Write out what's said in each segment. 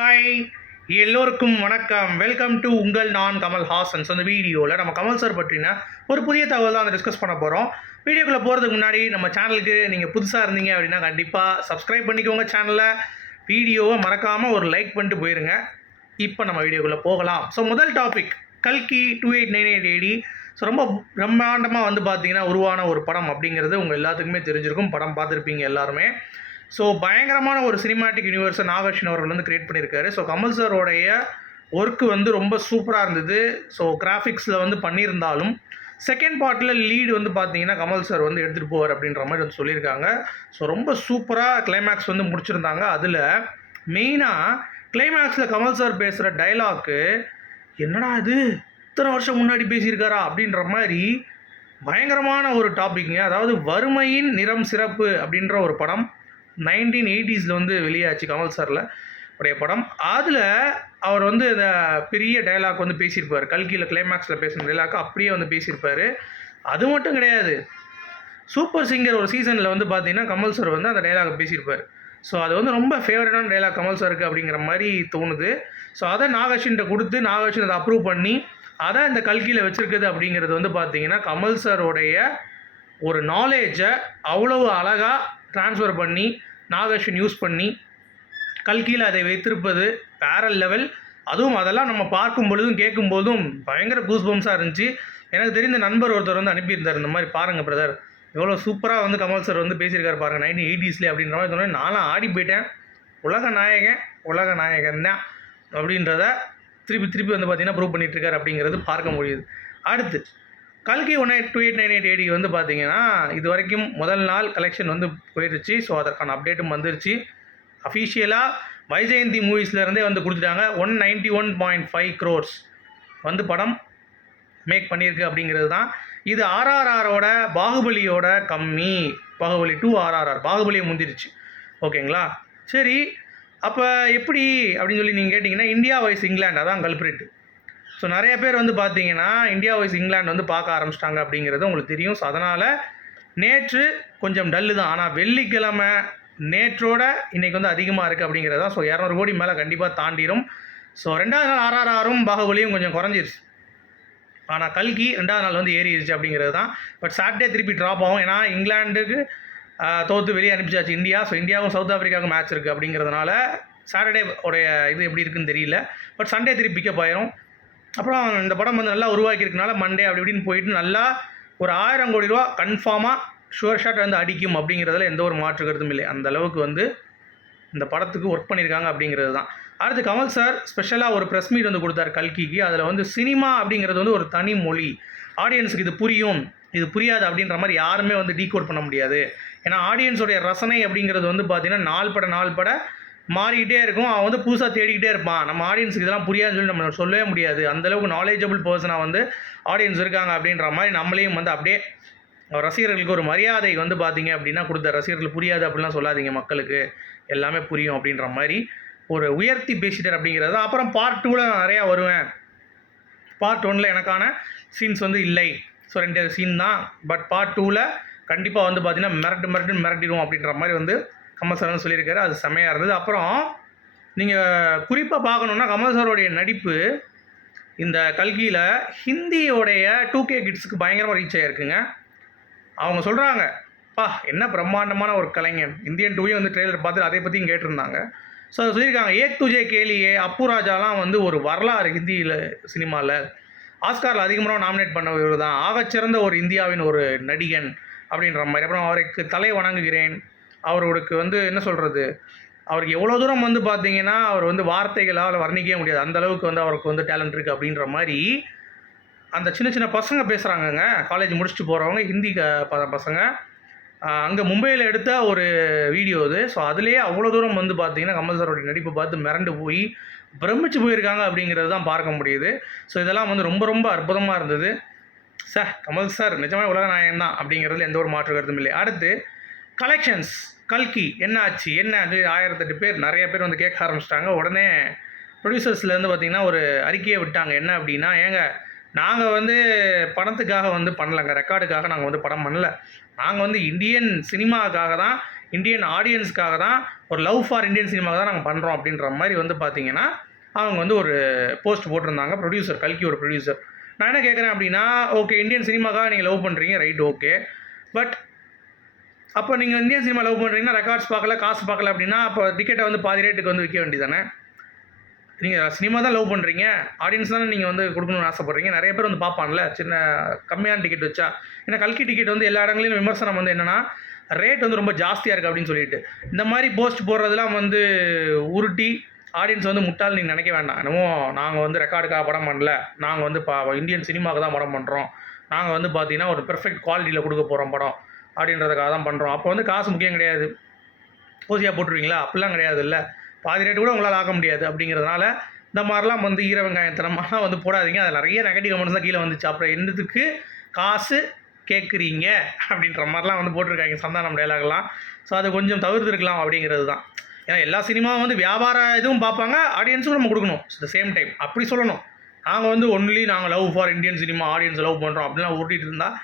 Hi, எல்லோருக்கும் வணக்கம். Welcome to உங்கள் நான் கமல் ஹாசன்ஸ். அந்த வீடியோவில் நம்ம கமல் சார் பற்றின ஒரு புதிய தகவல் தான் டிஸ்கஸ் பண்ண போகிறோம். வீடியோக்குள்ளே போகிறதுக்கு முன்னாடி நம்ம சேனலுக்கு நீங்கள் புதுசாக இருந்தீங்க அப்படின்னா கண்டிப்பாக சப்ஸ்கிரைப் பண்ணிக்கோங்க சேனலை. வீடியோவை மறக்காமல் ஒரு லைக் பண்ணிட்டு போயிருங்க. இப்போ நம்ம வீடியோக்குள்ளே போகலாம். ஸோ முதல் டாபிக் கல்கி 2898 AD. ஸோ ரொம்ப பிரம்மாண்டமாக வந்து பார்த்தீங்கன்னா உருவான ஒரு படம் அப்படிங்கிறது உங்கள் எல்லாத்துக்குமே தெரிஞ்சிருக்கும். படம் பார்த்துருப்பீங்க எல்லாருமே. ஸோ பயங்கரமான ஒரு சினிமாட்டிக் யூனிவர்ஸை நாகார்ஜுன அவர்கள் வந்து கிரியேட் பண்ணியிருக்காரு. ஸோ கமல் சாரோடைய ஒர்க்கு வந்து ரொம்ப சூப்பராக இருந்தது. ஸோ கிராஃபிக்ஸில் வந்து பண்ணியிருந்தாலும் செகண்ட் பார்ட்டில் லீடு வந்து பார்த்தீங்கன்னா கமல் சார் வந்து எடுத்துகிட்டு போவார் அப்படின்ற மாதிரி வந்து சொல்லியிருக்காங்க. ஸோ ரொம்ப சூப்பராக கிளைமேக்ஸ் வந்து முடிச்சிருந்தாங்க. அதில் மெயினாக கிளைமேக்ஸில் கமல் சார் பேசுகிற டைலாக்கு என்னடா இது இத்தனை வருஷம் முன்னாடி பேசியிருக்காரா அப்படின்ற மாதிரி பயங்கரமான ஒரு டாபிக்ங்க. அதாவது வறுமையின் நிறம் சிறப்பு அப்படின்ற ஒரு படம் 1980s வந்து வெளியாச்சு கமல் சாரில் உடைய படம். அதில் அவர் வந்து இந்த பெரிய டைலாக் வந்து பேசியிருப்பார். கல்கியில் கிளைமேக்ஸில் பேசின டைலாக் அப்படியே வந்து பேசியிருப்பார். அது மட்டும் கிடையாது, சூப்பர் சிங்கர் ஒரு சீசனில் வந்து பார்த்தீங்கன்னா கமல் சார் வந்து அந்த டைலாக் பேசியிருப்பார். ஸோ அது வந்து ரொம்ப ஃபேவரட்டான டைலாக் கமல் சாருக்கு அப்படிங்கிற மாதிரி தோணுது. ஸோ அதை நாகார்ஜுன்கிட்ட கொடுத்து நாகார்ஜுன் அதை அப்ரூவ் பண்ணி அதை இந்த கல்கியில் வச்சுருக்குது அப்படிங்கிறது வந்து பார்த்தீங்கன்னா கமல் சாரோடைய ஒரு நாலேஜை அவ்வளவு அழகாக ட்ரான்ஸ்ஃபர் பண்ணி நாகார்ஜுன் யூஸ் பண்ணி கல்கியில் அதை வைத்திருப்பது வேற லெவல். அதுவும் அதெல்லாம் நம்ம பார்க்கும் பொழுதும் கேட்கும்போதும் பயங்கர கூஸ்பம்ஸாக இருந்துச்சு. எனக்கு தெரிந்த நண்பர் ஒருத்தர் வந்து அனுப்பியிருந்தார், இந்த மாதிரி பாருங்கள் பிரதர் எவ்வளோ சூப்பராக வந்து கமல் சார் வந்து பேசியிருக்காரு பாருங்கள் 1980s அப்படின்ற மாதிரி சொன்னேன். நானும் ஆடி போயிட்டேன். உலக நாயகன் தான் அப்படின்றத திருப்பி வந்து பார்த்திங்கன்னா ப்ரூவ் பண்ணிகிட்ருக்காரு அப்படிங்கிறது பார்க்க முடியுது. அடுத்து கல்கி 2898 AD வந்து பார்த்தீங்கன்னா இது வரைக்கும் முதல் நாள் கலெக்ஷன் வந்து போயிடுச்சு. ஸோ அதற்கான அப்டேட்டும் வந்துருச்சு. அஃபீஷியலாக வைஜெயந்தி மூவிஸ்லேருந்தே வந்து கொடுத்துட்டாங்க. 191.5 crores வந்து படம் மேக் பண்ணியிருக்கு அப்படிங்கிறது தான். இது RRRோட பாகுபலியோட கம்மி. பாகுபலி 2 RRR பாகுபலியை முந்திருச்சு. ஓகேங்களா? சரி, அப்போ எப்படி அப்படின்னு சொல்லி நீங்கள் கேட்டிங்கன்னா இந்தியா வைஸ் இங்கிலாந்து அதான் கல்பிரிட். ஸோ நிறைய பேர் வந்து பார்த்தீங்கன்னா இந்தியா வைஸ் இங்கிலாந்து வந்து பார்க்க ஆரம்பிச்சிட்டாங்க அப்படிங்கிறது உங்களுக்கு தெரியும். ஸோ அதனால் நேற்று கொஞ்சம் டல்லு தான். ஆனால் வெள்ளிக்கிழமை நேற்றோட இன்றைக்கி வந்து அதிகமாக இருக்குது அப்படிங்கிறது தான். ஸோ 200 கோடி மேலே கண்டிப்பாக தாண்டிடும். ஸோ 2வது நாள் RRRம் பாகுபலியும் கொஞ்சம் குறைஞ்சிருச்சு. ஆனால் கல்கி 2வது நாள் வந்து ஏறிடுச்சு அப்படிங்கிறது தான். பட் சாட்டர்டே திருப்பி ட்ராப் ஆகும். ஏன்னா இங்கிலாந்துக்கு தோற்று வெளியே அனுப்பிச்சாச்சு இந்தியா. ஸோ இந்தியாவும் சவுத் ஆஃப்ரிக்காவுக்கும் மேட்ச் இருக்குது அப்படிங்கிறதுனால சாட்டர்டே உடைய இது எப்படி இருக்குன்னு தெரியல. பட் சண்டே திருப்பி பிக்கப் ஆயிரும். அப்புறம் இந்த படம் வந்து நல்லா உருவாக்கியிருக்கனால மண்டே அப்படி இப்படின்னு போயிட்டு நல்லா ஒரு 1000 கோடி ரூபா கன்ஃபார்மாக ஷுவர் ஷாட் வந்து அடிக்கும் அப்படிங்கிறதுல எந்த ஒரு மாற்று கருத்தும் இல்லை. அந்த அளவுக்கு வந்து இந்த படத்துக்கு ஒர்க் பண்ணியிருக்காங்க அப்படிங்கிறது தான். அடுத்து கமல் சார் ஸ்பெஷலாக ஒரு ப்ரெஸ் மீட் வந்து கொடுத்தார் கல்கிக்கு. அதில் வந்து சினிமா அப்படிங்கிறது வந்து ஒரு தனி மொழி, ஆடியன்ஸுக்கு இது புரியும் இது புரியாது அப்படின்ற மாதிரி யாருமே வந்து டீகோட் பண்ண முடியாது. ஏன்னா ஆடியன்ஸோடைய ரசனை அப்படிங்கிறது வந்து பார்த்திங்கன்னா நாள் பட மாறிக்கிட்டே இருக்கும். அவன் வந்து புதுசாக தேடிக்கிட்டே இருப்பான். நம்ம ஆடியன்ஸுக்கு இதெல்லாம் புரியாதுன்னு சொல்லி நம்ம சொல்லவே முடியாது. அந்தளவுக்கு நாலேஜபிள் பர்சனாக வந்து ஆடியன்ஸ் இருக்காங்க அப்படின்ற மாதிரி நம்மளையும் வந்து அப்படியே ரசிகர்களுக்கு ஒரு மரியாதை வந்து பார்த்தீங்க அப்படின்னா கொடுத்த ரசிகர்கள் புரியாது அப்படிலாம் சொல்லாதீங்க, மக்களுக்கு எல்லாமே புரியும் அப்படின்ற மாதிரி ஒரு உயர்த்தி பேசிட்டார் அப்படிங்கிறது. அப்புறம் பார்ட் 2ல் நான் நிறையா வருவேன். பார்ட் 1ல் எனக்கான சீன்ஸ் வந்து இல்லை. ஸோ 2 சீன் தான். பட் பார்ட் 2ல் கண்டிப்பாக வந்து பார்த்திங்கன்னா மிரட்டிடுவோம் அப்படின்ற மாதிரி வந்து கமல் சார் வந்து சொல்லியிருக்காரு. அது செம்மையாக இருந்தது. அப்புறம் நீங்கள் குறிப்பாக பார்க்கணுன்னா கமல் சாரோடைய நடிப்பு இந்த கல்கியில் ஹிந்தியோடைய 2K கிட்ஸுக்கு பயங்கரமாக ரீச் ஆகிருக்குங்க. அவங்க சொல்கிறாங்க, பா என்ன பிரம்மாண்டமான ஒரு கலைஞன். இந்தியன் 2 வந்து ட்ரெய்லர் பார்த்து அதை பற்றியும் கேட்டிருந்தாங்க. ஸோ அதை சொல்லியிருக்காங்க. ஏக் துஜே கேலியே அப்பு ராஜாலாம் வந்து ஒரு வரலாறு ஹிந்தியில் சினிமாவில் ஆஸ்காரில் அதிகமாக நாமினேட் பண்ணவர் தான். ஆகச்சிறந்த ஒரு இந்தியாவின் ஒரு நடிகன் அப்படின்ற மாதிரி. அப்புறம் அவருக்கு தலை வணங்குகிறேன். அவருக்கு வந்து என்ன சொல்கிறது, அவருக்கு எவ்வளோ தூரம் வந்து பார்த்தீங்கன்னா அவர் வந்து வார்த்தைகளால் வர்ணிக்கவே முடியாது. அந்தளவுக்கு வந்து அவருக்கு வந்து டேலண்ட் இருக்குது அப்படின்ற மாதிரி அந்த சின்ன பசங்க பேசுகிறாங்கங்க. காலேஜ் முடிச்சுட்டு போகிறவங்க ஹிந்தி பசங்க அங்கே மும்பையில் எடுத்த ஒரு வீடியோ அது. ஸோ அதுலேயே அவ்வளோ தூரம் வந்து பார்த்தீங்கன்னா கமல் சாரோடைய நடிப்பை பார்த்து மிரண்டு போய் பிரமிச்சு போயிருக்காங்க அப்படிங்கிறது தான் பார்க்க முடியுது. ஸோ இதெல்லாம் வந்து ரொம்ப அற்புதமாக இருந்தது. சார் கமல் சார் நிஜமாக உலக நாயகன் தான் அப்படிங்கிறதுல எந்த ஒரு மாற்று கருத்தும் இல்லை. அடுத்து கலெக்ஷன்ஸ் கல்கி என்ன ஆச்சு என்ன அது 1008 பேர் நிறைய பேர் வந்து கேட்க ஆரம்பிச்சிட்டாங்க. உடனே ப்ரொடியூசர்ஸ்லேருந்து பார்த்திங்கன்னா ஒரு அறிக்கையை விட்டாங்க. என்ன அப்படின்னா, ஏங்க நாங்கள் வந்து பணத்துக்காக வந்து பண்ணலைங்க, ரெக்கார்டுக்காக நாங்கள் வந்து படம் பண்ணல. நாங்கள் வந்து இந்தியன் சினிமாவுக்காக தான் இந்தியன் ஆடியன்ஸ்க்காக தான், ஒரு லவ் ஃபார் இந்தியன் சினிமாவை தான் நாங்கள் பண்ணுறோம் அப்படின்ற மாதிரி வந்து பார்த்தீங்கன்னா அவங்க வந்து ஒரு போஸ்ட் போட்டிருந்தாங்க. ப்ரொடியூசர், கல்கியோட ப்ரொடியூசர். நான் என்ன கேட்குறேன் அப்படின்னா, ஓகே இந்தியன் சினிமாக்காக நீங்கள் லவ் பண்ணுறீங்க, ரைட், ஓகே. பட் அப்போ நீங்கள் இந்தியன் சினிமா லவ் பண்ணுறீங்கன்னா ரெக்கார்ட்ஸ் பார்க்கல, காசு பார்க்கல அப்படின்னா அப்போ டிக்கெட்டை வந்து பாதி ரேட்டுக்கு வந்து விற்க வேண்டியதானே. நீங்கள் சினிமா தான் லவ் பண்ணுறீங்க, ஆடியன்ஸ் தானே நீங்கள் வந்து கொடுக்கணும்னு ஆசைப்பட்றீங்க. நிறைய பேர் வந்து பார்ப்பான்ல சின்ன கம்மியான டிக்கெட் வச்சா. ஏன்னா கல்கி டிக்கெட் வந்து எல்லா இடங்களிலும் விமர்சனம் வந்து என்னென்னா ரேட் வந்து ரொம்ப ஜாஸ்தியாக இருக்குது அப்படின்னு சொல்லிட்டு. இந்த மாதிரி போஸ்ட் போடுறதுலாம் வந்து உருட்டி ஆடியன்ஸ் வந்து முட்டாள் நீங்கள் நினைக்க வேண்டாம். என்னமோ நாங்கள் வந்து ரெக்கார்டுக்காக படம் பண்ணல, நாங்கள் வந்து இந்தியன் சினிமாவுக்கு தான் படம் பண்ணுறோம், நாங்கள் வந்து பார்த்தீங்கன்னா ஒரு பெர்ஃபெக்ட் குவாலிட்டியில் கொடுக்க போகிறோம் படம் அப்படின்றதுக்காக தான் பண்ணுறோம். அப்போ வந்து காசு முக்கியம் கிடையாது, ஓசியாக போட்டுருவீங்களா? அப்படிலாம் கிடையாது. இல்லை, பாதி ரேட்டு கூட உங்களால் ஆக்க முடியாது. அப்படிங்கிறதுனால இந்த மாதிரிலாம் வந்து ஈர வெங்காயத்தனமாலாம் வந்து போடாதீங்க. அதில் நிறைய நெகட்டிவ் கமெண்ட்ஸ் தான் கீழே வந்துச்சு. அப்புறம் என்னதுக்கு காசு கேட்குறீங்க அப்படின்ற மாதிரிலாம் வந்து போட்டிருக்காங்க சந்தானம் டைலாக்லாம். ஸோ அதை கொஞ்சம் தவிர்த்துருக்கலாம் அப்படிங்கிறது தான். ஏன்னா எல்லா சினிமாவும் வந்து வியாபார இதுவும் பார்ப்பாங்க, ஆடியன்ஸும் நம்ம கொடுக்கணும் த சேம் டைம். அப்படி சொல்லணும். நாங்கள் வந்து ஒன்லி நாங்கள் love for Indian cinema, audience love பண்ணுறோம் அப்படிலாம் ஓட்டிகிட்டு இருந்தால்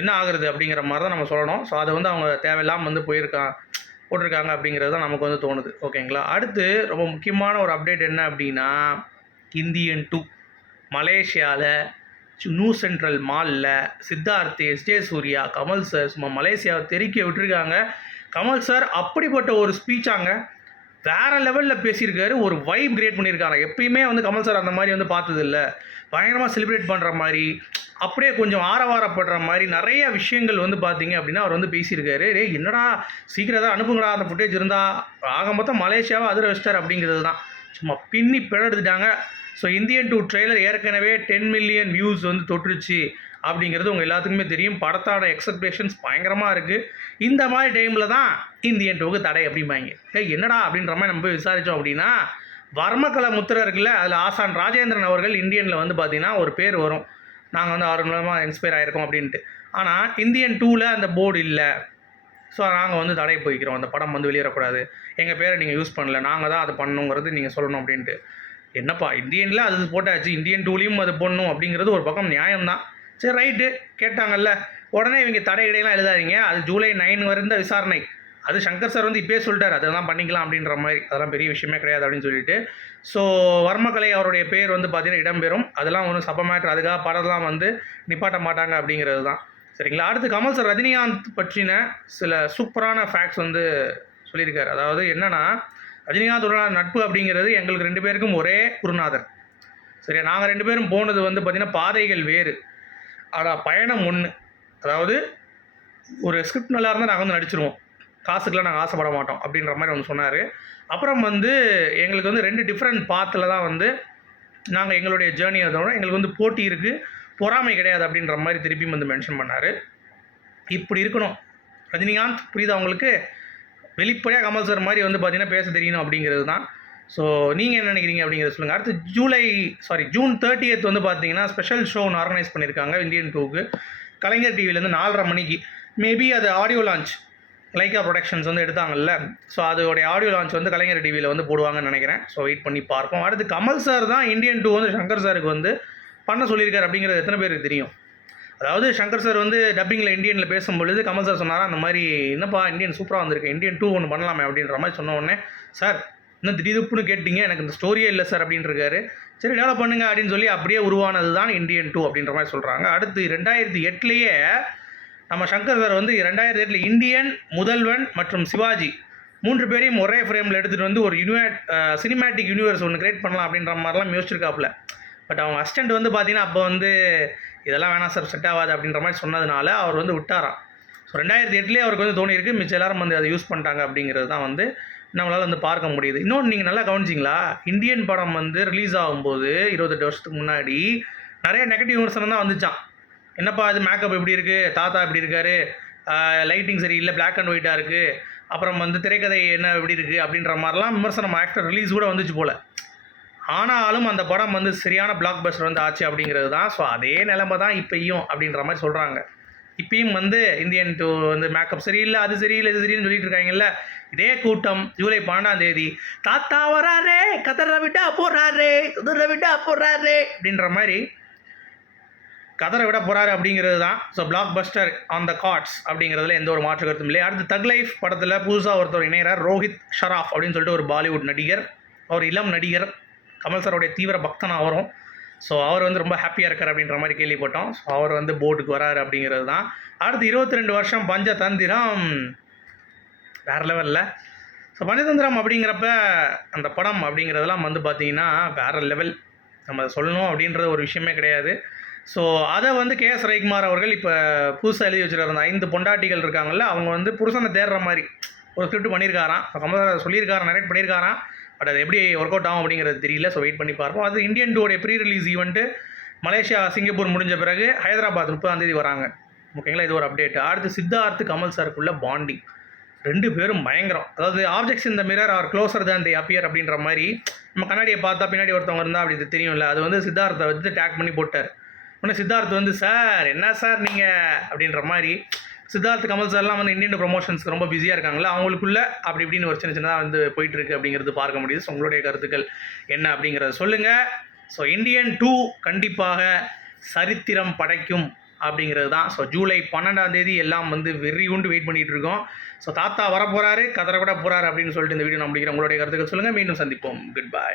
என்ன ஆகுறது அப்படிங்கிற மாதிரி தான் நம்ம சொல்லணும். ஸோ அதை வந்து அவங்க தேவையில்லாமல் வந்து போட்டிருக்காங்க அப்படிங்கிறது தான் நமக்கு வந்து தோணுது. ஓகேங்களா. அடுத்து ரொம்ப முக்கியமான ஒரு அப்டேட் என்ன அப்படின்னா, இந்தியன் 2 மலேசியாவில் நியூ சென்ட்ரல் மாலில் சித்தார்த், எஸ்ஜே சூர்யா, கமல் சார் சும்மா மலேசியாவை தெறிக்க விட்டுருக்காங்க. கமல் சார் அப்படிப்பட்ட ஒரு ஸ்பீச்சாங்க, வேறு லெவலில் பேசியிருக்காரு. ஒரு வைப் கிரியேட் பண்ணியிருக்காங்க. எப்பயுமே வந்து கமல் சார் அந்த மாதிரி வந்து பார்த்ததில்ல. பயங்கரமாக செலிப்ரேட் பண்ணுற மாதிரி, அப்படியே கொஞ்சம் ஆரவாரப்படுற மாதிரி நிறைய விஷயங்கள் வந்து பார்த்தீங்க அப்படின்னா அவர் வந்து பேசியிருக்காரு. என்னடா சீக்கிரம் தான் அனுப்புங்கடா அந்த ஃபுட்டேஜ் இருந்தால், ஆக மொத்தம் மலேசியாவை அதிர வச்சிட்டார் அப்படிங்கிறது தான். சும்மா பின்னி பிழடுத்துட்டாங்க. ஸோ இந்தியன் 2 ட்ரெய்லர் ஏற்கனவே 10 மில்லியன் வியூஸ் வந்து தொட்டுருச்சு அப்படிங்கிறது உங்கள் எல்லாத்துக்குமே தெரியும். படத்தோட எக்ஸ்பெக்டேஷன்ஸ் பயங்கரமாக இருக்குது. இந்த மாதிரி டைமில் தான் இந்தியன் 2க்கு தடை அப்படிம்பாங்க. என்னடா அப்படின்ற மாதிரி நம்ம போய் விசாரித்தோம் அப்படின்னா, வர்மக்கலை முத்திரை இருக்குல்ல, அதில் ஆசான் ராஜேந்திரன் அவர்கள் இந்தியனில் வந்து பார்த்திங்கன்னா ஒரு பேர் வரும், நாங்கள் வந்து அவர் மூலமாக இன்ஸ்பயர் ஆகிருக்கோம் அப்படின்ட்டு. ஆனால் இந்தியன் 2ல் அந்த போர்டு இல்லை. ஸோ நாங்கள் வந்து தடை போய்க்கிறோம், அந்த படம் வந்து வெளியேறக்கூடாது, எங்கள் பேரை நீங்கள் யூஸ் பண்ணல, நாங்கள் தான் அது பண்ணணுங்கிறது நீங்கள் சொல்லணும் அப்படின்ட்டு. என்னப்பா இந்தியனில் அது போட்டாச்சு, இந்தியன் 2லையும் அது போடணும் அப்படிங்கிறது ஒரு பக்கம் நியாயம்தான். சரி ரைட்டு, கேட்டாங்கல்ல, உடனே இவங்க தடை இடையெல்லாம் எழுதாதீங்க, அது ஜூலை 9 வரைந்த விசாரணை, அது சங்கர் சார் வந்து இப்போயே சொல்லிட்டார், அதெல்லாம் பண்ணிக்கலாம் அப்படின்ற மாதிரி, அதெல்லாம் பெரிய விஷயமே கிடையாது அப்படின்னு சொல்லிட்டு. ஸோ வர்மக்கலை அவருடைய பேர் வந்து பார்த்திங்கன்னா இடம்பெறும், அதெல்லாம் ஒன்றும் சப்ப மேட்ரு, அதுக்காக படம்லாம் வந்து நிப்பாட்ட மாட்டாங்க அப்படிங்கிறது தான். சரிங்களா. அடுத்து கமல் சார் ரஜினிகாந்த் பற்றின சில சூப்பரான ஃபேக்ட்ஸ் வந்து சொல்லியிருக்காரு. அதாவது என்னென்னா, ரஜினிகாந்தோட நட்பு அப்படிங்கிறது எங்களுக்கு 2 பேருக்கும் ஒரே குருநாதர். சரியா, நாங்கள் 2 பேரும் போனது வந்து பார்த்திங்கன்னா பாதைகள் வேறு, ஆனால் பயணம் ஒன்று. அதாவது ஒரு ஸ்கிரிப்ட் நல்லா இருந்தால் நாங்கள் வந்து நடிச்சிருவோம், காசுக்கெலாம் நாங்கள் ஆசைப்பட மாட்டோம் அப்படின்ற மாதிரி ஒன்று சொன்னார். அப்புறம் வந்து எங்களுக்கு வந்து 2 டிஃப்ரெண்ட் பாத்தில் தான் வந்து நாங்கள் எங்களுடைய ஜேர்னி, அதோட எங்களுக்கு வந்து போட்டி இருக்குது, பொறாமை கிடையாது அப்படின்ற மாதிரி திருப்பியும் வந்து மென்ஷன் பண்ணார். இப்படி இருக்கணும் ரஜினிகாந்த், புரியுதா உங்களுக்கு? வெளிப்படையாக கமல் சார் மாதிரி வந்து பார்த்திங்கன்னா பேச தெரியணும் அப்படிங்கிறது தான். ஸோ நீங்கள் என்ன நினைக்கிறீங்க அப்படிங்கிறத சொல்லுங்கள். அடுத்து ஜூன் 30 வந்து பார்த்தீங்கன்னா ஸ்பெஷல் ஷோ ஒன்று ஆர்கனைஸ் பண்ணியிருக்காங்க இந்தியன் 2க்கு. கலைஞர் டிவிலேருந்து 4:30 மணிக்கு. மேபி அது ஆடியோ லான்ச், லைக்கா ப்ரொடக்ஷன்ஸ் வந்து எடுத்தாங்கல்ல, ஸோ அதோடைய ஆடியோ லான்ச் வந்து கலைஞர் டிவியில் வந்து போடுவாங்கன்னு நினைக்கிறேன். ஸோ வெயிட் பண்ணி பார்ப்போம். அடுத்து கமல் சார் தான் இந்தியன் 2 வந்து சங்கர் சாருக்கு வந்து பண்ண சொல்லியிருக்காரு அப்படிங்கிறது எத்தனை பேருக்கு தெரியும்? அதாவது சங்கர் சார் வந்து டப்பிங்கில் இந்தியனில் பேசும்பொழுது கமல் சார் சொன்னாரா, அந்த மாதிரி என்னப்பா இந்தியன் சூப்பராக வந்திருக்கு, இந்தியன் 2 ஒன்று பண்ணலாமே அப்படின்ற மாதிரி சொன்ன உடனே, சார் இன்னும் திடீர்னு கேட்டிங்க, எனக்கு இந்த ஸ்டோரியே இல்லை சார் அப்படின்ட்டுருக்காரு. சரி டெவலப் பண்ணுங்க அப்படின்னு சொல்லி அப்படியே உருவானது தான் இந்தியன் 2 அப்படின்ற மாதிரி சொல்கிறாங்க. அடுத்து 2008 நம்ம சங்கர் சார் வந்து 2008 இந்தியன், முதல்வன் மற்றும் சிவாஜி 3 பேரையும் ஒரே ஃப்ரேமில் எடுத்துகிட்டு வந்து ஒரு சினிமேட்டிக் யூனிவர்ஸ் ஒன்று கிரியேட் பண்ணலாம் அப்படின்ற மாதிரிலாம் யோசிச்சிருக்காப்புல. பட் அவங்க அசிஸ்டண்ட் வந்து பார்த்தீங்கன்னா அப்போ வந்து இதெல்லாம் வேணாம் சார், செட் ஆகாது அப்படின்ற மாதிரி சொன்னதுனால அவர் வந்து விட்டாராம். ஸோ 2008 அவருக்கு வந்து தோணியிருக்கு, மிச்சம் எல்லாரும் வந்து அதை யூஸ் பண்ணிட்டாங்க அப்படிங்கிறது தான் வந்து நம்மளால் வந்து பார்க்க முடியுது. இன்னொன்று நீங்கள் நல்லா கவனிச்சிங்களா, இந்தியன் படம் வந்து ரிலீஸ் ஆகும்போது 28 வருஷத்துக்கு முன்னாடி நிறைய நெகட்டிவ் விமர்சனம் தான் வந்துச்சான். என்னப்பா அது மேக்கப் எப்படி இருக்குது, தாத்தா எப்படி இருக்கார், லைட்டிங் சரியில்லை, பிளாக் அண்ட் ஒயிட்டாக இருக்குது, அப்புறம் வந்து திரைக்கதை என்ன எப்படி இருக்குது அப்படின்ற மாதிரிலாம் விமர்சனம் ஆக்டர் ரிலீஸ் கூட வந்துச்சு போல். ஆனாலும் அந்த படம் வந்து சரியான பிளாக் பஸ்டர் வந்து ஆச்சு அப்படிங்கிறது தான். ஸோ அதே நிலைமை தான் இப்போயும் அப்படின்ற மாதிரி சொல்கிறாங்க. இப்பயும் வந்து இந்தியன் 2 வந்து மேக்கப் சரியில்லை, அது சரியில்லை, இது சரியில்லைன்னு சொல்லிட்டு இருக்காங்கல்ல. இதே கூட்டம் ஜூலை 12 தாத்தா வராரே, கதற விட்டா போறாரே, குதிரை விட்டா போறாரே அப்படின்ற மாதிரி கதரை விட போகிறாரு அப்படிங்கிறது தான். So blockbuster on the cards அப்படிங்கிறதுல எந்த ஒரு மாற்று கருத்தும் இல்லை. அடுத்து தக் லைஃப் படத்தில் புதுசாக ஒருத்தர் இணைகிறார், ரோஹித் ஷராஃப் அப்படின்னு சொல்லிட்டு ஒரு பாலிவுட் நடிகர், ஒரு இளம் நடிகர், கமல் சாரோடைய தீவிர பக்தனாக வரும். ஸோ அவர் வந்து ரொம்ப ஹாப்பியாக இருக்கார் அப்படின்ற மாதிரி கேள்விப்பட்டோம். ஸோ அவர் வந்து போர்டுக்கு வராரு அப்படிங்கிறது தான். அடுத்து 22 வருஷம் பஞ்சதந்திரம், வேறு லெவலில். ஸோ பஞ்சதந்திரம் அப்படிங்கிறப்ப அந்த படம் அப்படிங்கிறதெல்லாம் வந்து பார்த்திங்கன்னா வேறு லெவல், நம்ம சொல்லணும் அப்படின்றது ஒரு விஷயமே கிடையாது. ஸோ அதை வந்து கே.எஸ். ரவிக்குமார் அவர்கள் இப்போ புதுசாக எழுதி வச்சுருக்காரு. அந்த 5 பொண்டாட்டிகள் இருக்காங்கல்ல, அவங்க வந்து புருஷனை தேடுற மாதிரி ஒரு ஸ்கிரிப்ட் பண்ணியிருக்காராம். கமல் சொல்லியிருக்காரு, நரேட் பண்ணியிருக்காராம். பட் அது எப்படி ஒர்க் அவுட் ஆகும் அப்படிங்கிறது தெரியல. ஸோ வெயிட் பண்ணி பார்ப்போம். அது இந்தியன் டூடைய pre release event Malaysia Singapore முடிஞ்ச பிறகு ஹைதராபாத் 30ஆம் தேதி வராங்க. ஓகேங்களா, இது ஒரு அப்டேட். அடுத்து சித்தார்த் கமல் சாருக்குள்ள பாண்டிங், 2 பேரும் பயங்கரம். அதாவது ஆப்ஜெக்ட்ஸ் இந்த mirror are closer than they appear அப்படின்ற மாதிரி, நம்ம கண்ணாடியை பார்த்தா பின்னாடி ஒருத்தவங்க இருந்தால் அப்படி இது தெரியும்ல, அது வந்து சித்தார்த்தை வந்து டேக் பண்ணி போட்டார். உடனே சித்தார்த் வந்து சார் என்ன சார் நீங்கள் அப்படின்ற மாதிரி, சித்தார்த் கமல் சார்லாம் வந்து இந்தியன் ப்ரொமோஷன்ஸ்க்கு ரொம்ப பிஸியாக இருக்காங்களா, அவங்களுக்குள்ள அப்படி இப்படின்னு ஒரு சின்ன சின்னதாக வந்து போயிட்டுருக்கு அப்படிங்கிறது பார்க்க முடியுது. ஸோ உங்களுடைய கருத்துக்கள் என்ன அப்படிங்கிறத சொல்லுங்கள். ஸோ இந்தியன் 2 கண்டிப்பாக சரித்திரம் படைக்கும் அப்படிங்கிறது தான். ஸோ ஜூலை 12ஆம் தேதி எல்லாம் வந்து வெறி உண்டு வெயிட் பண்ணிகிட்டு இருக்கோம். ஸோ தாத்தா வரப்போகிறாரு, கதற விட போகிறாரு அப்படின்னு சொல்லிட்டு இந்த வீடியோ நான் முடிக்கிறேன். உங்களுடைய கருத்துக்கள் சொல்லுங்கள். மீண்டும் சந்திப்போம். Good bye.